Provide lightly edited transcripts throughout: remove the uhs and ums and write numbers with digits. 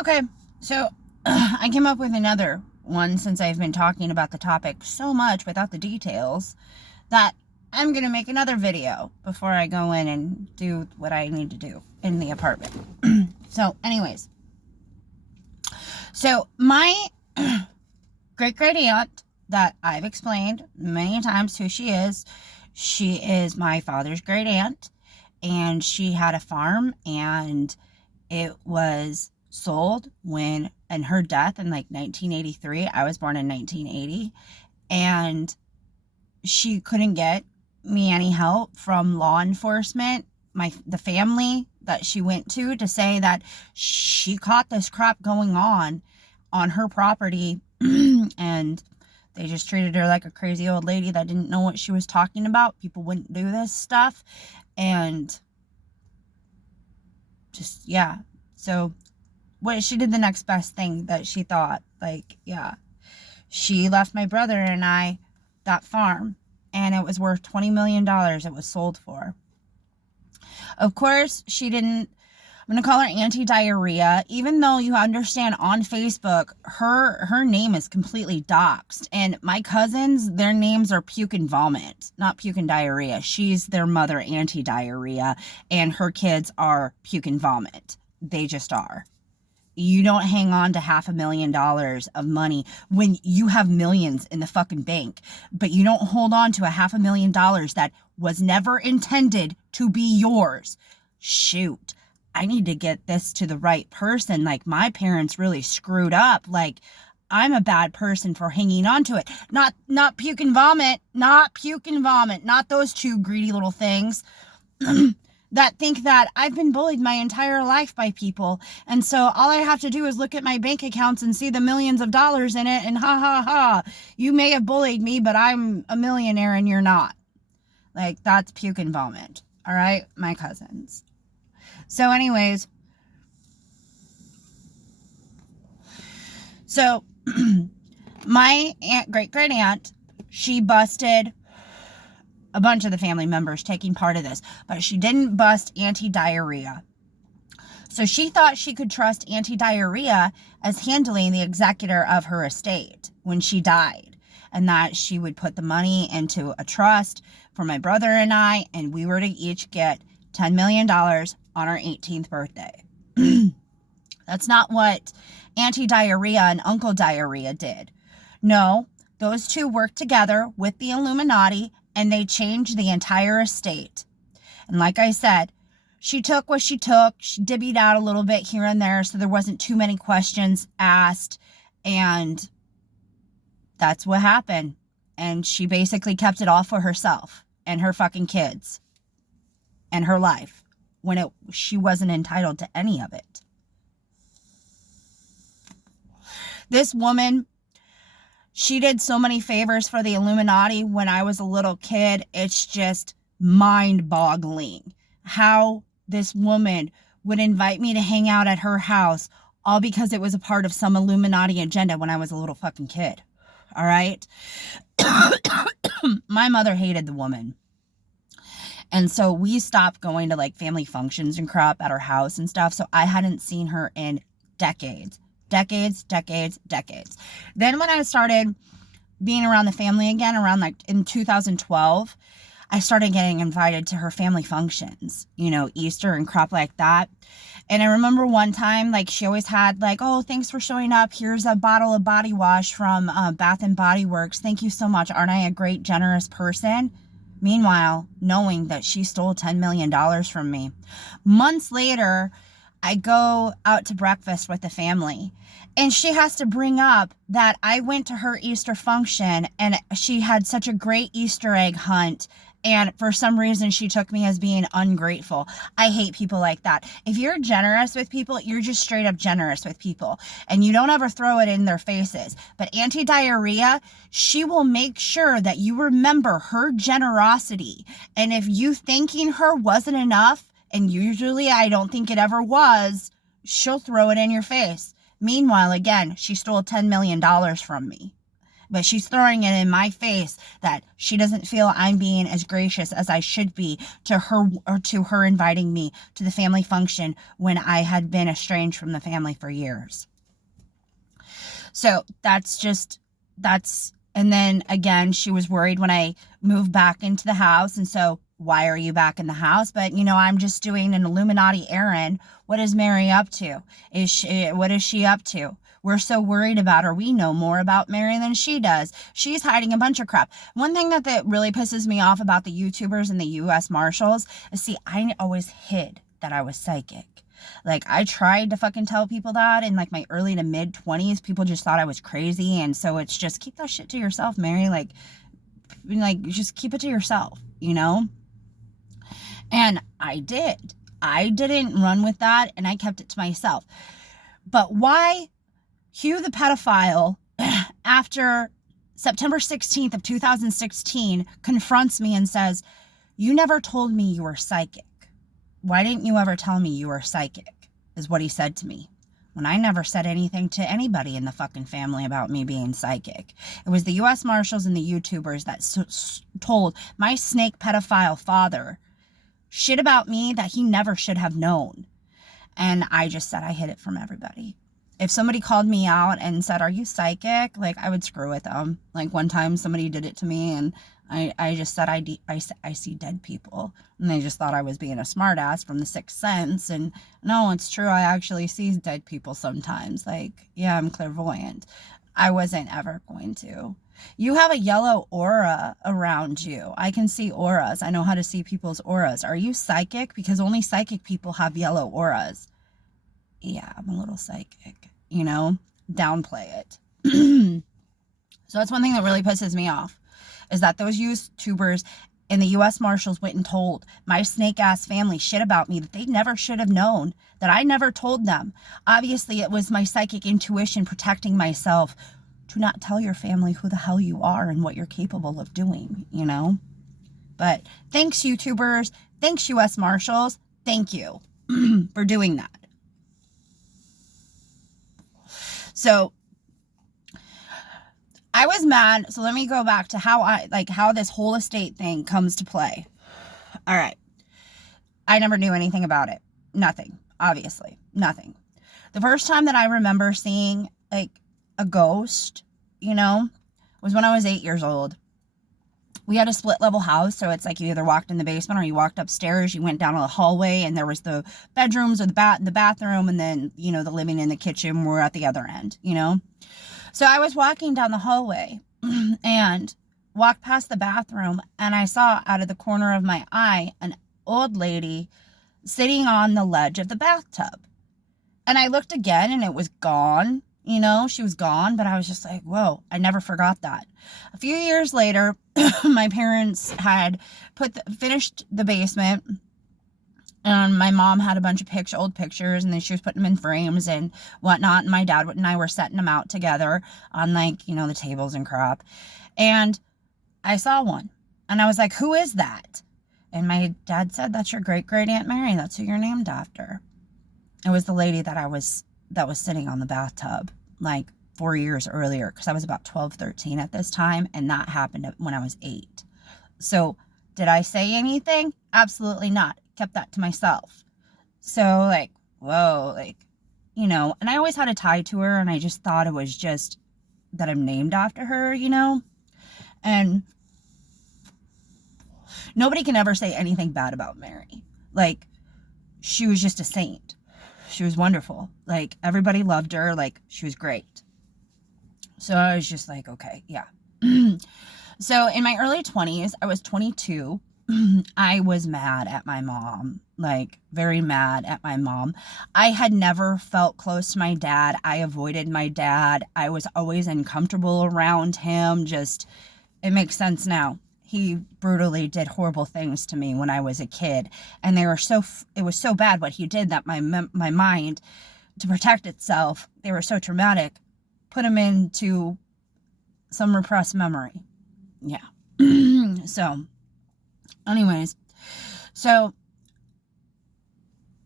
Okay, so I came up with another one since I've been talking about the topic so much without the details that I'm going to make another video before I go in and do what I need to do in the apartment. So, anyways, so my great great aunt that I've explained many times who she is my father's great aunt, and she had a farm, and it was sold when, and her death in like 1983. I was born in 1980, and she couldn't get me any help from law enforcement, the family that she went to say that she caught this crap going on her property. And they just treated her like a crazy old lady that didn't know what she was talking about. People wouldn't do this stuff, and just, yeah. So she did the next best thing that she thought, like, yeah, she left my brother and I that farm, and it was worth $20 million it was sold for. Of course, she didn't. I'm going to call her Auntie Diarrhea, even though you understand on Facebook, her name is completely doxed. And my cousins, their names are Puke and Vomit, not Puke and Diarrhea. She's their mother, Auntie Diarrhea, and her kids are Puke and Vomit. They just are. You don't hang on to $500,000 of money when you have millions in the fucking bank, but you don't hold on to $500,000 that was never intended to be yours. Shoot. I need to get this to the right person. Like, my parents really screwed up. Like, I'm a bad person for hanging on to it. Not Puke and Vomit. Not Puke and Vomit. Not those two greedy little things that think that I've been bullied my entire life by people. And so all I have to do is look at my bank accounts and see the millions of dollars in it, and ha ha ha, you may have bullied me, but I'm a millionaire and you're not. Like, that's Puke and Vomit. All right, my cousins. So anyways, so my great aunt, she busted a bunch of the family members taking part of this, but she didn't bust Auntie Diarrhea. So she thought she could trust Auntie Diarrhea as handling the executor of her estate when she died, and that she would put the money into a trust for my brother and I, and we were to each get $10 million on our 18th birthday. That's not what Auntie Diarrhea and Uncle Diarrhea did. No, those two worked together with the Illuminati, and they changed the entire estate. And like I said, she took what she took. She divvied out a little bit here and there, so there wasn't too many questions asked. And that's what happened. And she basically kept it all for herself and her fucking kids and her life, when she wasn't entitled to any of it. This woman, she did so many favors for the Illuminati when I was a little kid. It's just mind-boggling how this woman would invite me to hang out at her house, all because it was a part of some Illuminati agenda when I was a little fucking kid. All right? My mother hated the woman. And so we stopped going to like family functions and crap at her house and stuff. So I hadn't seen her in decades. Then when I started being around the family again, around like in 2012, I started getting invited to her family functions, Easter and crap like that. And I remember one time, like, she always had like, oh, thanks for showing up. Here's a bottle of body wash from Bath and Body Works. Thank you so much. Aren't I a great, generous person? Meanwhile, knowing that she stole $10 million from me. Months later, I go out to breakfast with the family, and she has to bring up that I went to her Easter function and she had such a great Easter egg hunt, and for some reason she took me as being ungrateful. I hate people like that. If you're generous with people, you're just straight up generous with people, and you don't ever throw it in their faces. But Auntie Diarrhea, she will make sure that you remember her generosity. And if you thanking her wasn't enough, and usually I don't think it ever was, she'll throw it in your face. Meanwhile, again, she stole $10 million from me. But she's throwing it in my face that she doesn't feel I'm being as gracious as I should be to her, or to her inviting me to the family function when I had been estranged from the family for years. So and then again, she was worried when I moved back into the house. And so, why are you back in the house? But, I'm just doing an Illuminati errand. What is Mary up to? What is she up to? We're so worried about her. We know more about Mary than she does. She's hiding a bunch of crap. One thing that really pisses me off about the YouTubers and the U.S. Marshals is, see, I always hid that I was psychic. Like, I tried to fucking tell people that in like my early to mid 20s. People just thought I was crazy. And so it's just, keep that shit to yourself, Mary. Like just keep it to yourself, And I did. I didn't run with that, and I kept it to myself. But why Hugh the pedophile, after September 16th of 2016, confronts me and says, you never told me you were psychic. Why didn't you ever tell me you were psychic? Is what he said to me. When I never said anything to anybody in the fucking family about me being psychic. It was the U.S. Marshals and the YouTubers that told my snake pedophile father shit about me that he never should have known. And I just said I hid it from everybody. If somebody called me out and said, are you psychic? Like, I would screw with them. Like, one time somebody did it to me, and I just said, I see dead people. And they just thought I was being a smartass from the Sixth Sense. And no, it's true. I actually see dead people sometimes. Like, yeah, I'm clairvoyant. I wasn't ever going to. You have a yellow aura around you. I can see auras. I know how to see people's auras. Are you psychic? Because only psychic people have yellow auras. Yeah, I'm a little psychic, downplay it. So that's one thing that really pisses me off, is that those YouTubers and the U.S. Marshals went and told my snake ass family shit about me that they never should have known, that I never told them. Obviously, it was my psychic intuition protecting myself to not tell your family who the hell you are and what you're capable of doing, But thanks, YouTubers. Thanks, U.S. Marshals. Thank you for doing that. So I was mad. So let me go back to how this whole estate thing comes to play. All right. I never knew anything about it. Nothing. Obviously. Nothing. The first time that I remember seeing like a ghost, was when I was 8 years old. We had a split level house. So it's like you either walked in the basement or you walked upstairs. You went down a hallway, and there was the bedrooms or the bathroom. And then, the living and the kitchen were at the other end, So I was walking down the hallway and walked past the bathroom, and I saw out of the corner of my eye an old lady sitting on the ledge of the bathtub. And I looked again, and it was gone. She was gone, but I was just like, whoa, I never forgot that. A few years later, my parents had finished the basement, and my mom had a bunch of old pictures, and then she was putting them in frames and whatnot. And my dad and I were setting them out together on the tables and crap. And I saw one, and I was like, who is that? And my dad said, that's your great Aunt Mary. That's who you're named after. It was the lady that was sitting on the bathtub like 4 years earlier, because I was about 12, 13 at this time, and that happened when I was 8. So did I say anything? Absolutely not. Kept that to myself. So whoa, and I always had a tie to her, and I just thought it was just that I'm named after her, and nobody can ever say anything bad about Mary. She was just a saint. She was wonderful. Everybody loved her. She was great. So I was just like, okay, yeah. So in my early 20s, I was 22. I was mad at my mom, very mad at my mom. I had never felt close to my dad. I avoided my dad. I was always uncomfortable around him. It makes sense now. He brutally did horrible things to me when I was a kid. And it was so bad what he did that my mind, to protect itself, they were so traumatic, put him into some repressed memory. Yeah. So, anyways,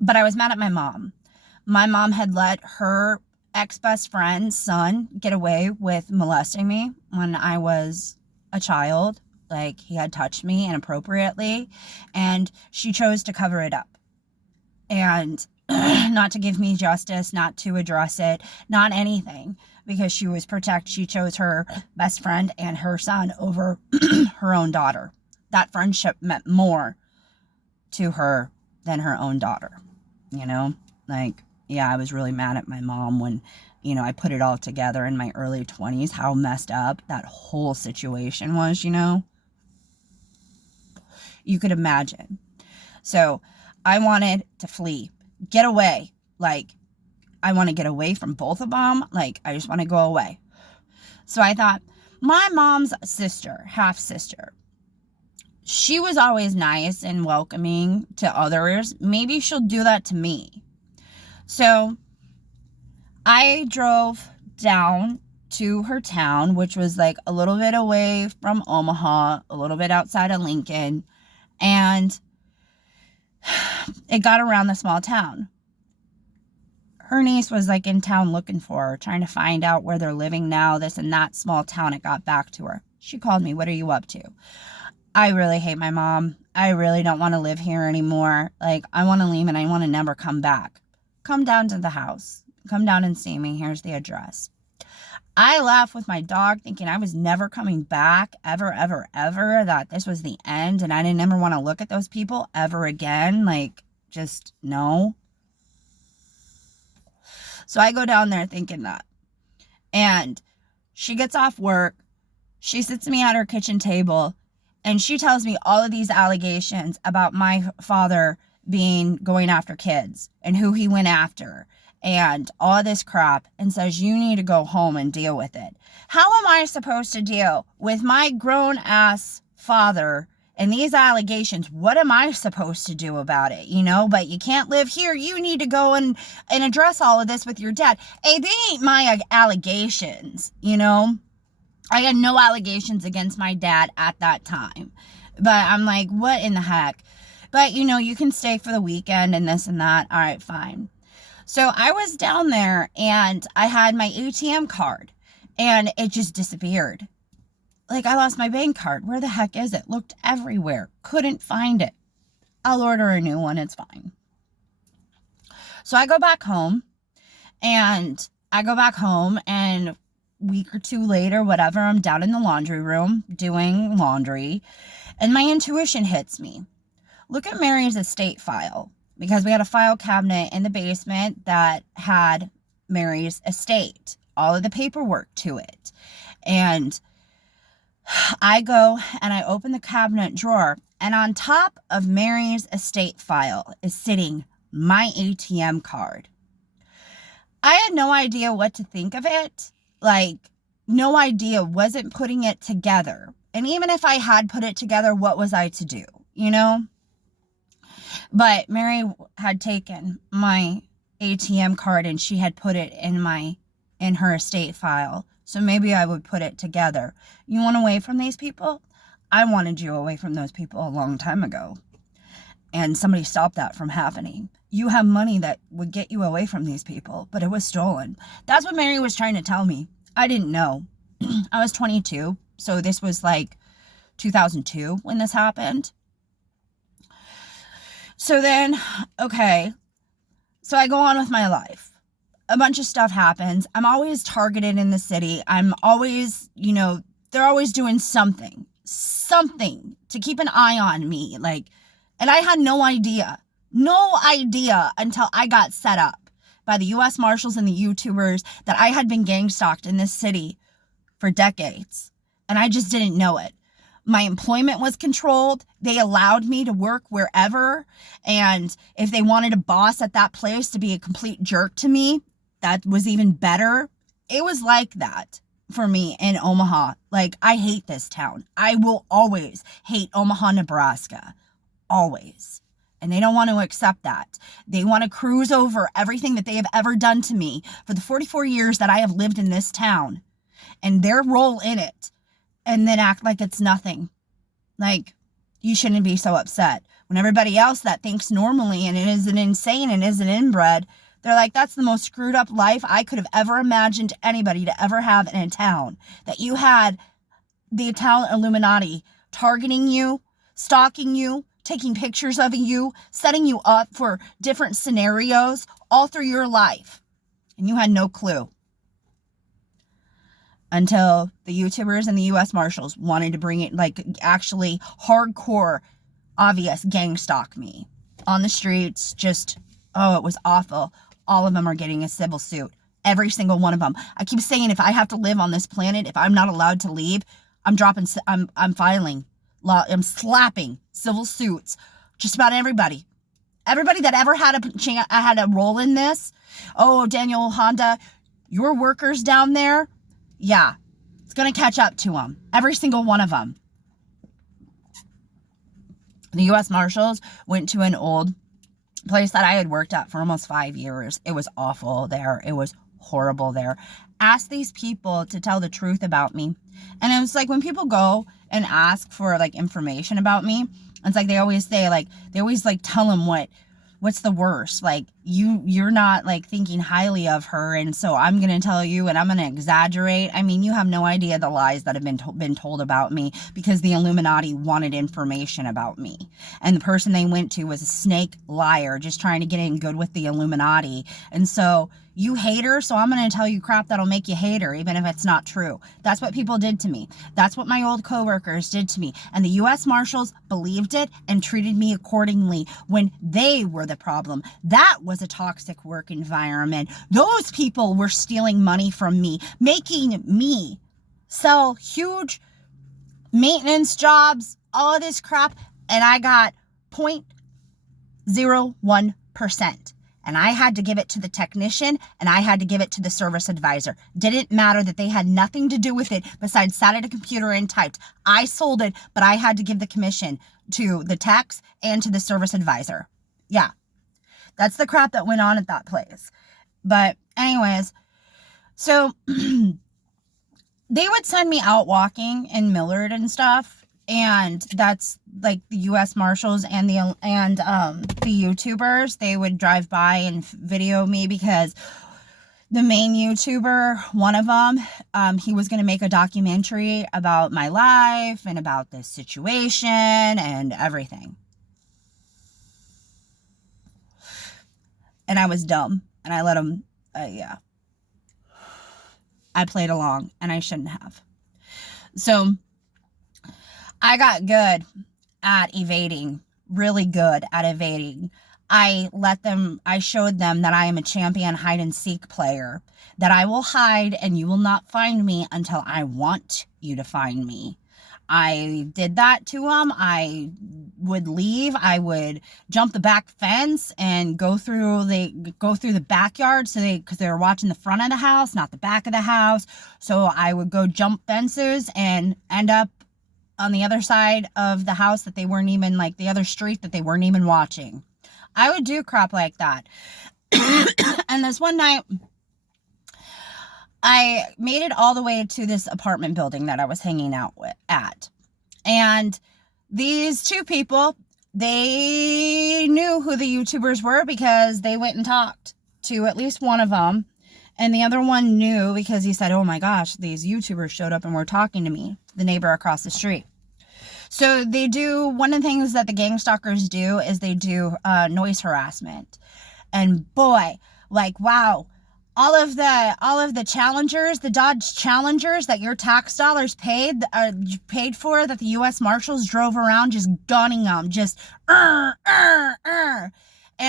but I was mad at my mom. My mom had let her ex-best friend's son get away with molesting me when I was a child. Like, he had touched me inappropriately, and she chose to cover it up and not to give me justice, not to address it, not anything, because she chose her best friend and her son over her own daughter. That friendship meant more to her than her own daughter, you know? Like, yeah, I was really mad at my mom when, I put it all together in my early 20s, how messed up that whole situation was, You could imagine. So I wanted to flee, get away. Like, I want to get away from both of them. Like, I just want to go away. So I thought, my mom's sister, half sister, she was always nice and welcoming to others. Maybe she'll do that to me. So I drove down to her town, which was like a little bit away from Omaha, a little bit outside of Lincoln, and it got around the small town. Her niece was like in town looking for her, trying to find out where they're living now, this and that small town. It got back to her. She called me, "What are you up to?" I really hate my mom. I really don't want to live here anymore. Like, I want to leave and I want to never come back. Come down to the house. Come down and see me. Here's the address. I left with my dog thinking I was never coming back, ever, ever, ever, that this was the end and I didn't ever want to look at those people ever again. Like, just no. So I go down there thinking that. And she gets off work. She sits me at her kitchen table and she tells me all of these allegations about my father going after kids and who he went after and all this crap, and says, you need to go home and deal with it. How am I supposed to deal with my grown ass father and these allegations? What am I supposed to do about it? But you can't live here. You need to go and address all of this with your dad. Hey, they ain't my allegations, I had no allegations against my dad at that time. But I'm like, what in the heck? But, you can stay for the weekend and this and that. All right, fine. So I was down there and I had my ATM card and it just disappeared. Like, I lost my bank card. Where the heck is it? Looked everywhere. Couldn't find it. I'll order a new one. It's fine. So I go back home and a week or two later, whatever, I'm down in the laundry room doing laundry and my intuition hits me. Look at Mary's estate file, because we had a file cabinet in the basement that had Mary's estate, all of the paperwork to it. And I go and I open the cabinet drawer, and on top of Mary's estate file is sitting my ATM card. I had no idea what to think of it. Like, no idea, wasn't putting it together. And even if I had put it together, what was I to do, But Mary had taken my ATM card and she had put it in her estate file. So maybe I would put it together. You want away from these people? I wanted you away from those people a long time ago. And somebody stopped that from happening. You have money that would get you away from these people, but it was stolen. That's what Mary was trying to tell me. I didn't know. I was 22, so this was like 2002 when this happened. So then, okay, so I go on with my life. A bunch of stuff happens. I'm always targeted in the city. I'm always, they're always doing something to keep an eye on me. Like, and I had no idea until I got set up by the U.S. Marshals and the YouTubers that I had been gang stalked in this city for decades. And I just didn't know it. My employment was controlled. They allowed me to work wherever. And if they wanted a boss at that place to be a complete jerk to me, that was even better. It was like that for me in Omaha. Like, I hate this town. I will always hate Omaha, Nebraska. Always. And they don't want to accept that. They want to cruise over everything that they have ever done to me for the 44 years that I have lived in this town and their role in it, and then act like it's nothing. Like, you shouldn't be so upset. When everybody else that thinks normally and it isn't insane and isn't inbred They're like, that's the most screwed up life I could have ever imagined anybody to ever have in a town. That you had the Italian Illuminati targeting you, stalking you, taking pictures of you, setting you up for different scenarios all through your life. And you had no clue. Until the YouTubers and the U.S. Marshals wanted to bring it, like, actually hardcore, obvious gang stalk me on the streets. Just, oh, it was awful. All of them are getting a civil suit. Every single one of them. I keep saying, if I have to live on this planet, if I'm not allowed to leave, I'm filing law. I'm slapping civil suits. Just about everybody. Everybody that ever had a role in this. Oh, Daniel Honda, your workers down there. Yeah, it's going to catch up to them. Every single one of them. The U.S. Marshals went to an old place that I had worked at for almost 5 years. It was awful there. It was horrible there. Asked these people to tell the truth about me. And it was like, when people go and ask for, like, information about me, it's like they always say, like, tell them what's the worst. Like, you're not, like, thinking highly of her, and so I'm going to tell you, and I'm going to exaggerate. I mean, you have no idea the lies that have been told about me, because the Illuminati wanted information about me. And the person they went to was a snake liar, just trying to get in good with the Illuminati. And so, you hate her, so I'm going to tell you crap that'll make you hate her, even if it's not true. That's what people did to me. That's what my old coworkers did to me. And the U.S. Marshals believed it and treated me accordingly when they were the problem. That was a toxic work environment. Those people were stealing money from me, making me sell huge maintenance jobs, all of this crap, and I got 0.01%. And I had to give it to the technician, and I had to give it to the service advisor. Didn't matter that they had nothing to do with it besides sat at a computer and typed. I sold it, but I had to give the commission to the techs and to the service advisor. Yeah. That's the crap that went on at that place. But anyways, so they would send me out walking in Millard and stuff. And that's like the U.S. Marshals and the YouTubers. They would drive by and video me, because the main YouTuber, one of them, he was going to make a documentary about my life and about this situation and everything. And I was dumb, and I let him, I played along, and I shouldn't have. So I got good at evading, really good at evading. I showed them that I am a champion hide and seek player, that I will hide and you will not find me until I want you to find me. I did that to them. I would leave. I would jump the back fence and go through the backyard, because they were watching the front of the house, not the back of the house. So I would go jump fences and end up on the other side of the house that they weren't even, like, the other street that they weren't even watching. I would do crap like that. And this one night, I made it all the way to this apartment building that I was hanging out at. And these two people, they knew who the YouTubers were, because they went and talked to at least one of them. And the other one knew, because he said, oh my gosh, these YouTubers showed up and were talking to me, the neighbor across the street. So they do, one of the things that the gang stalkers do is they do noise harassment. And boy, like, wow, all of the Challengers, the Dodge Challengers that your tax dollars paid for, that the U.S. Marshals drove around just gunning them, just, And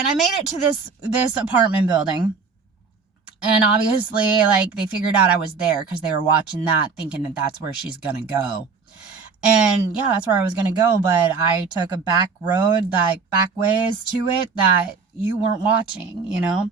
I made it to this apartment building. And obviously, like, they figured out I was there, because they were watching that, thinking that that's where she's gonna go. And yeah, that's where I was gonna go, but I took a back road, like, back ways to it that you weren't watching, you know?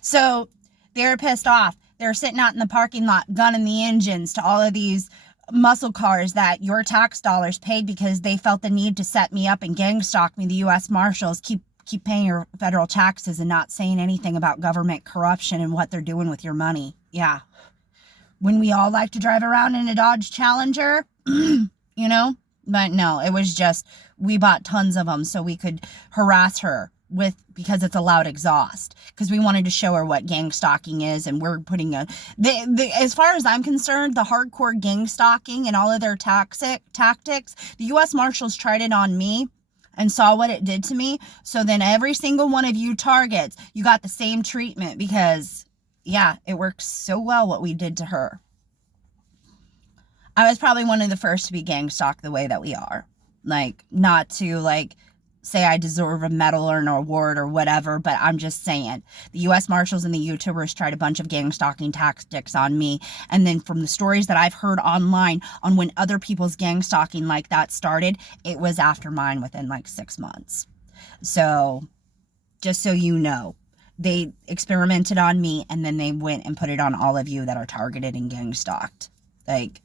So they were pissed off. They were sitting out in the parking lot, gunning the engines to all of these muscle cars that your tax dollars paid, because they felt the need to set me up and gang stalk me. The U.S. Marshals keep paying your federal taxes and not saying anything about government corruption and what they're doing with your money. Yeah. When we all like to drive around in a Dodge Challenger, you know? But no, it was just, we bought tons of them so we could harass her because it's a loud exhaust, because we wanted to show her what gang stalking is, and we're putting as far as I'm concerned, the hardcore gang stalking and all of their tactics, the U.S. Marshals tried it on me and saw what it did to me. So then every single one of you targets, you got the same treatment, because yeah, it works so well what we did to her. I was probably one of the first to be gang stalked the way that we are. Like, not to, like, say I deserve a medal or an award or whatever, but I'm just saying. The U.S. Marshals and the YouTubers tried a bunch of gang stalking tactics on me. And then from the stories that I've heard online on when other people's gang stalking like that started, it was after mine within like 6 months. So, just so you know, they experimented on me, and then they went and put it on all of you that are targeted and gang stalked. Like,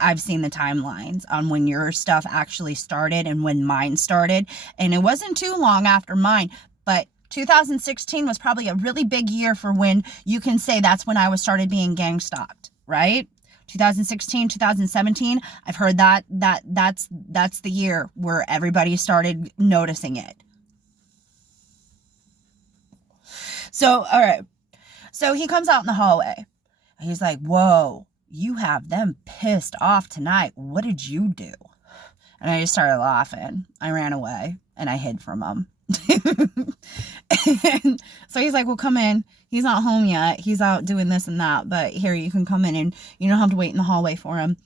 I've seen the timelines on when your stuff actually started and when mine started. And it wasn't too long after mine, but 2016 was probably a really big year for when you can say that's when I was started being gang stalked, right? 2016, 2017, I've heard that's the year where everybody started noticing it. So, all right. So he comes out in the hallway. He's like, whoa. You have them pissed off tonight. What did you do? And I just started laughing. I ran away and I hid from him. And so he's like, well, come in. He's not home yet. He's out doing this and that. But here, you can come in and you don't have to wait in the hallway for him.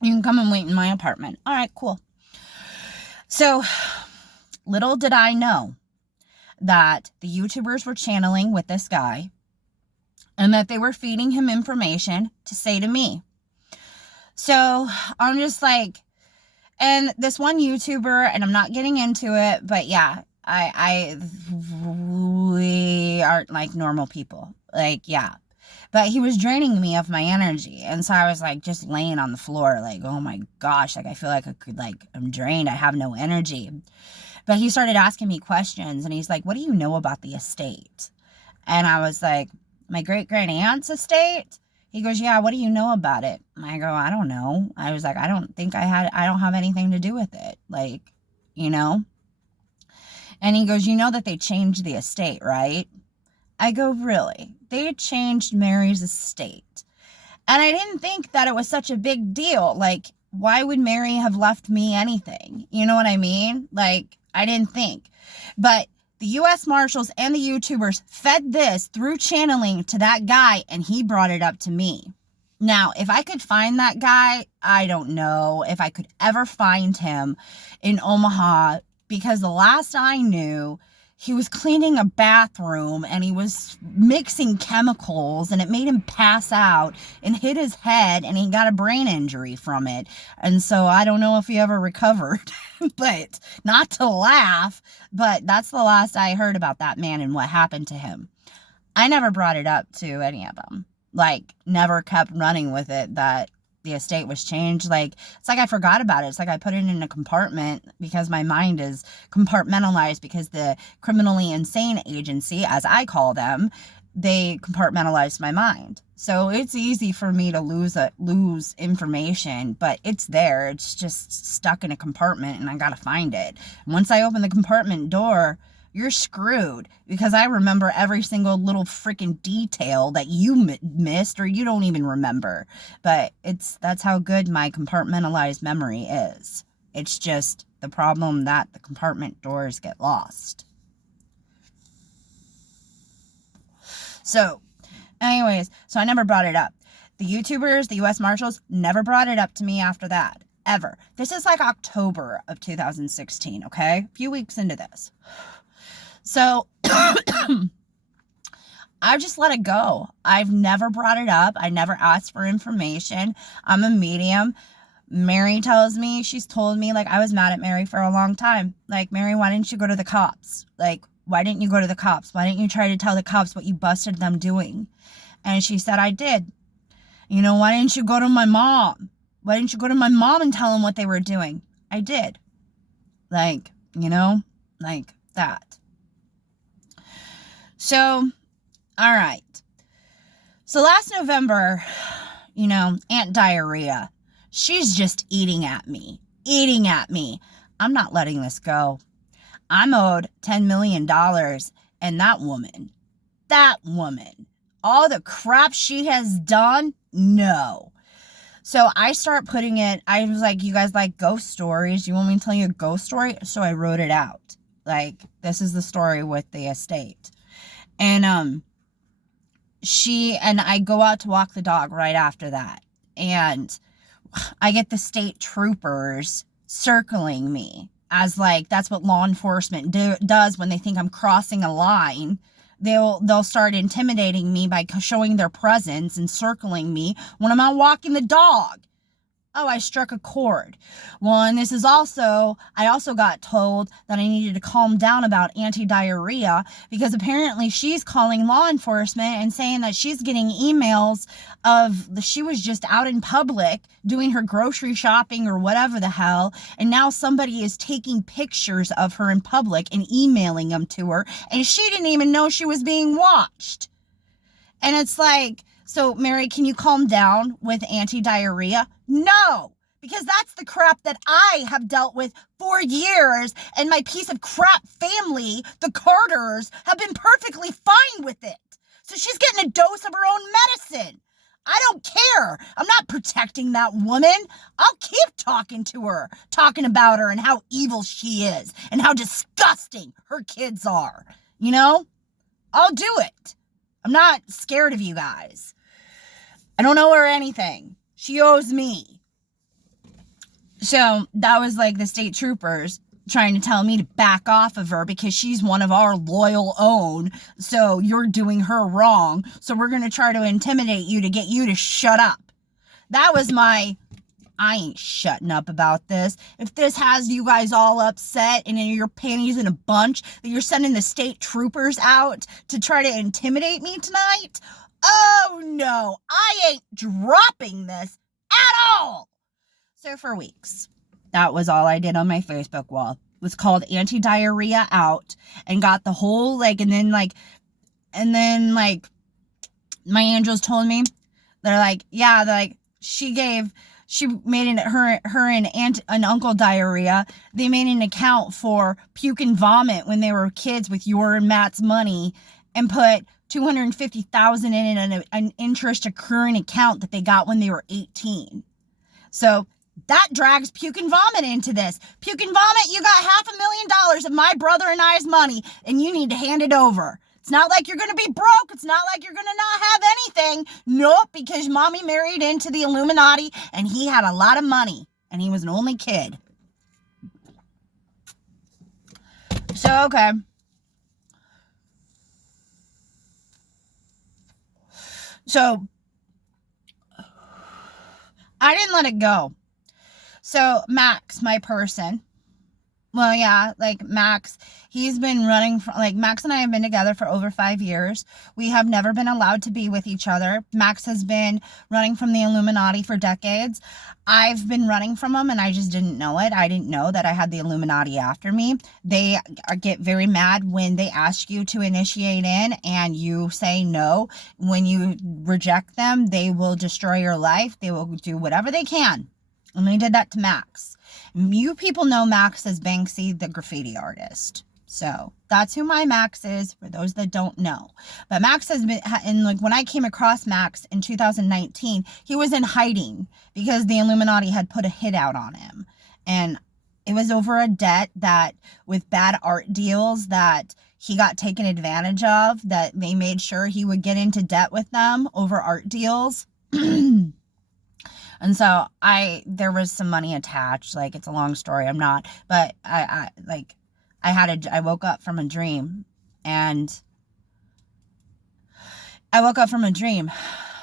You can come and wait in my apartment. All right, cool. So little did I know that the YouTubers were channeling with this guy, and that they were feeding him information to say to me. So I'm just like, and this one YouTuber, and I'm not getting into it, but yeah, we aren't like normal people. Like, yeah. But he was draining me of my energy. And so I was like, just laying on the floor, like, oh my gosh, like, I feel like I'm drained. I have no energy. But he started asking me questions, and he's like, what do you know about the estate? And I was like, my great-great-aunt's estate? He goes, yeah, what do you know about it? And I go, I don't know. I was like, I don't have anything to do with it. Like, you know? And he goes, you know that they changed the estate, right? I go, really? They changed Mary's estate. And I didn't think that it was such a big deal. Like, why would Mary have left me anything? You know what I mean? Like, I didn't think. But the U.S. Marshals and the YouTubers fed this through channeling to that guy, and he brought it up to me. Now, if I could find that guy, I don't know if I could ever find him in Omaha, because the last I knew, he was cleaning a bathroom and he was mixing chemicals, and it made him pass out and hit his head, and he got a brain injury from it. And so I don't know if he ever recovered, but not to laugh, but that's the last I heard about that man and what happened to him. I never brought it up to any of them. Like, never kept running with it that the estate was changed. Like, it's like I forgot about it. It's like I put it in a compartment because my mind is compartmentalized, because the criminally insane agency, as I call them, they compartmentalized my mind. So it's easy for me to lose information, but it's there. It's just stuck in a compartment, and I gotta find it. Once I open the compartment door, you're screwed, because I remember every single little freaking detail that you missed or you don't even remember. But that's how good my compartmentalized memory is. It's just the problem that the compartment doors get lost. So, anyways, so I never brought it up. The YouTubers, the U.S. Marshals, never brought it up to me after that. Ever. This is like October of 2016, okay? A few weeks into this. So, I've just let it go. I've never brought it up. I never asked for information. I'm a medium. Mary tells me, she's told me, like, I was mad at Mary for a long time. Like, Mary, why didn't you go to the cops? Like, why didn't you go to the cops? Why didn't you try to tell the cops what you busted them doing? And she said, I did. You know, why didn't you go to my mom? Why didn't you go to my mom and tell them what they were doing? I did. Like, you know, like that. So, all right. So last November, you know, Aunt Diarrhea, she's just eating at me. I'm not letting this go. I'm owed $10 million. And that woman, all the crap she has done, no. So I start putting it, I was like, you guys like ghost stories? You want me to tell you a ghost story? So I wrote it out. Like, this is the story with the estate. And I go out to walk the dog right after that. And I get the state troopers circling me as like, that's what law enforcement does when they think I'm crossing a line. They'll start intimidating me by showing their presence and circling me when I'm out walking the dog. Oh, I struck a chord. Well, and I also got told that I needed to calm down about anti-diarrhea because apparently she's calling law enforcement and saying that she's getting emails she was just out in public doing her grocery shopping or whatever the hell, and now somebody is taking pictures of her in public and emailing them to her, and she didn't even know she was being watched. And it's like, so Mary, can you calm down with anti-diarrhea? No, because that's the crap that I have dealt with for years, and my piece of crap family, the Carters, have been perfectly fine with it. So she's getting a dose of her own medicine. I don't care. I'm not protecting that woman. I'll keep talking to her, talking about her and how evil she is and how disgusting her kids are. You know, I'll do it. I'm not scared of you guys. I don't owe her anything. She owes me. So that was like the state troopers trying to tell me to back off of her because she's one of our loyal own. So you're doing her wrong. So we're going to try to intimidate you to get you to shut up. That was I ain't shutting up about this. If this has you guys all upset and in your panties in a bunch that you're sending the state troopers out to try to intimidate me tonight, oh no, I ain't dropping this at all. So for weeks, that was all I did on my Facebook wall. It was called Anti-Diarrhea Out, and got the whole and then my angels told me, they're like, she made her and Uncle Diarrhea. They made an account for puke and vomit when they were kids with your and Matt's money, and put $250,000 in an interest accruing account that they got when they were 18. So that drags puke and vomit into this. Puke and vomit, you got $500,000 of my brother and I's money, and you need to hand it over. It's not like you're going to be broke. It's not like you're going to not have anything. Nope, because mommy married into the Illuminati, and he had a lot of money, and he was an only kid. So, okay. So, I didn't let it go. So, Max, my person, well, yeah, Max, he's been running, Max and I have been together for over 5 years. We have never been allowed to be with each other. Max has been running from the Illuminati for decades. I've been running from them, and I just didn't know it. I didn't know that I had the Illuminati after me. They get very mad when they ask you to initiate in and you say no. When you reject them, they will destroy your life. They will do whatever they can. And they did that to Max. You people know Max as Banksy, the graffiti artist. So that's who my Max is, for those that don't know. But Max has been, and when I came across Max in 2019, he was in hiding because the Illuminati had put a hit out on him. And it was over a debt that, with bad art deals, that he got taken advantage of, that they made sure he would get into debt with them over art deals. And so there was some money attached. It's a long story. I'm not, but I woke up from a dream, and I woke up from a dream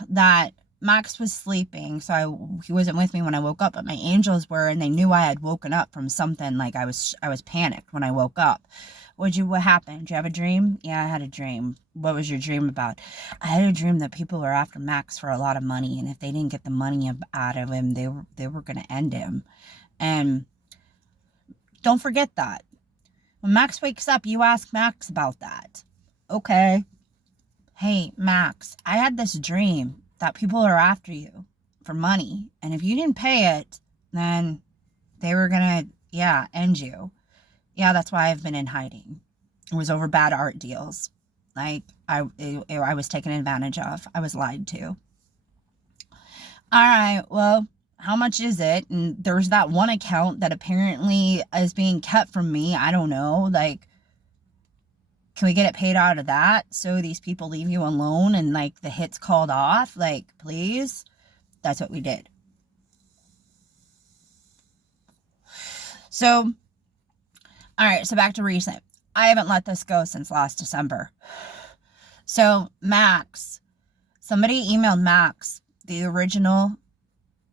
that Max was sleeping. So he wasn't with me when I woke up, but my angels were, and they knew I had woken up from something. I was panicked when I woke up. What happened? Did you have a dream? Yeah, I had a dream. What was your dream about? I had a dream that people were after Max for a lot of money, and if they didn't get the money out of him, they were going to end him. And don't forget that. When Max wakes up, you ask Max about that. Okay. Hey, Max, I had this dream that people are after you for money, and if you didn't pay it, then they were going to, end you. Yeah, that's why I've been in hiding. It was over bad art deals. Like, I was taken advantage of. I was lied to. All right, well, how much is it? And there's that one account that apparently is being kept from me. I don't know. Like, can we get it paid out of that so these people leave you alone and, like, the hit's called off? Like, please? That's what we did. So, all right, so back to recent. I haven't let this go since last December. So, Max, somebody emailed Max the original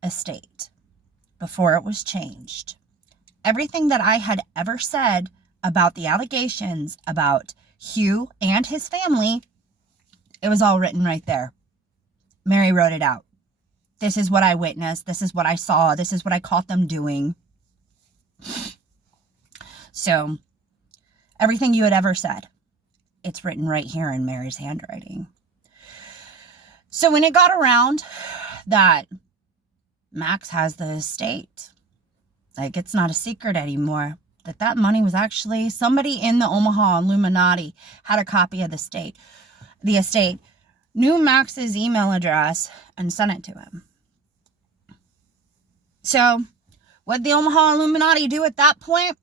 estate before it was changed. Everything that I had ever said about the allegations about Hugh and his family, it was all written right there. Mary wrote it out. This is what I witnessed. This is what I saw. This is what I caught them doing. So, everything you had ever said, it's written right here in Mary's handwriting. So when it got around that Max has the estate, like, it's not a secret anymore that money was actually, somebody in the Omaha Illuminati had a copy of the estate, knew Max's email address, and sent it to him. So what the Omaha Illuminati do at that point?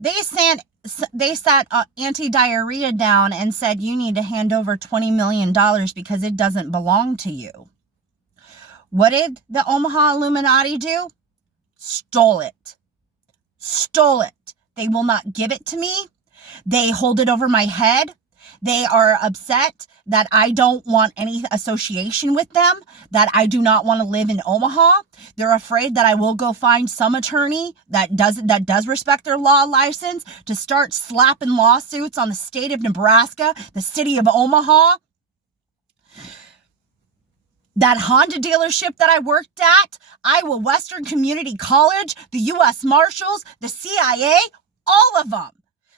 They sat anti-diarrhea down and said, you need to hand over $20 million because it doesn't belong to you. What did the Omaha Illuminati do? Stole it. They will not give it to me. They hold it over my head. They are upset that I don't want any association with them, that I do not want to live in Omaha. They're afraid that I will go find some attorney that does respect their law license to start slapping lawsuits on the state of Nebraska, the city of Omaha. That Honda dealership that I worked at, Iowa Western Community College, the U.S. Marshals, the CIA, all of them.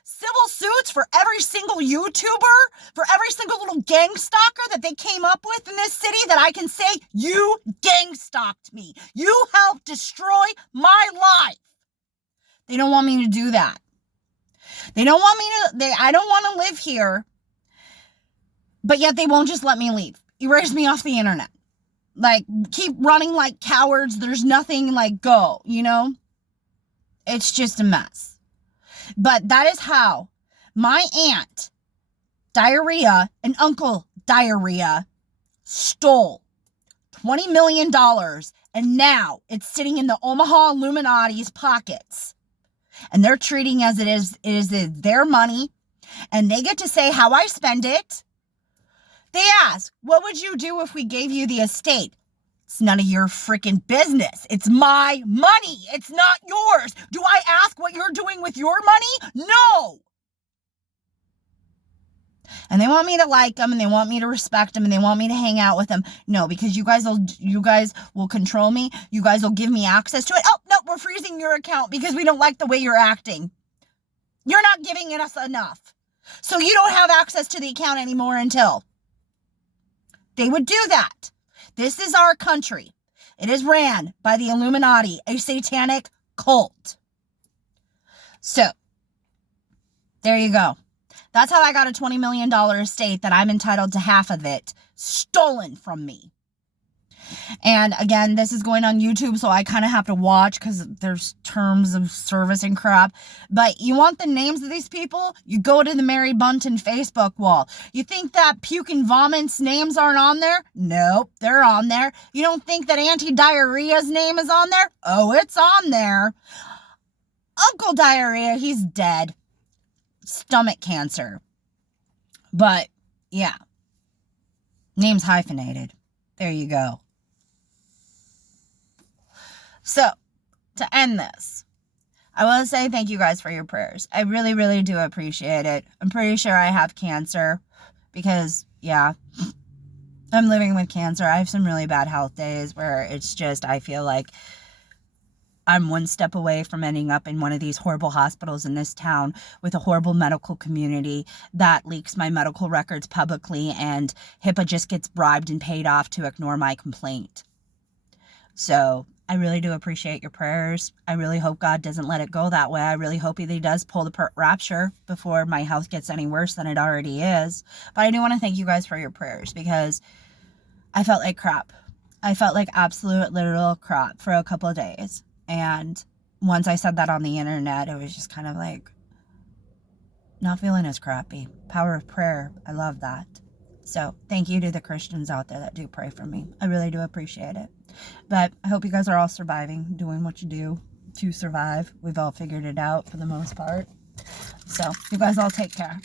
Civil suits for every single YouTuber, for every single little gang stalker that they came up with in this city that I can say, you gang stalked me. You helped destroy my life. They don't want me to do that. They don't want me to, I don't want to live here, but yet they won't just let me leave. Erase me off the internet. Like, keep running like cowards. There's nothing, like, go, you know? It's just a mess. But that is how my aunt, Diarrhea, and Uncle Diarrhea stole $20 million, and now it's sitting in the Omaha Illuminati's pockets. And they're treating it is their money, and they get to say how I spend it. They ask, what would you do if we gave you the estate? It's none of your freaking business. It's my money. It's not yours. Do I ask what you're doing with your money? No. And they want me to like them, and they want me to respect them, and they want me to hang out with them. No, because you guys will control me. You guys will give me access to it. Oh, no, we're freezing your account because we don't like the way you're acting. You're not giving us enough. So you don't have access to the account anymore until. They would do that. This is our country. It is ran by the Illuminati, a satanic cult. So, there you go. That's how I got a $20 million estate that I'm entitled to half of it stolen from me. And again, this is going on YouTube, so I kind of have to watch because there's terms of service and crap. But you want the names of these people? You go to the Mary Bunton Facebook wall. You think that Puke and Vomit's names aren't on there? Nope, they're on there. You don't think that Auntie Diarrhea's name is on there? Oh, it's on there. Uncle Diarrhea, he's dead. Stomach cancer. But, yeah. Name's hyphenated. There you go. So, to end this, I want to say thank you guys for your prayers. I really, really do appreciate it. I'm pretty sure I have cancer because, yeah, I'm living with cancer. I have some really bad health days where it's just, I feel like I'm one step away from ending up in one of these horrible hospitals in this town with a horrible medical community that leaks my medical records publicly, and HIPAA just gets bribed and paid off to ignore my complaint. So, I really do appreciate your prayers. I really hope God doesn't let it go that way. I really hope He does pull the rapture before my health gets any worse than it already is. But I do want to thank you guys for your prayers, because I felt like crap. I felt like absolute literal crap for a couple of days. And once I said that on the internet, it was just kind of like, not feeling as crappy. Power of prayer. I love that. So thank you to the Christians out there that do pray for me. I really do appreciate it. But I hope you guys are all surviving, doing what you do to survive. We've all figured it out for the most part. So you guys all take care.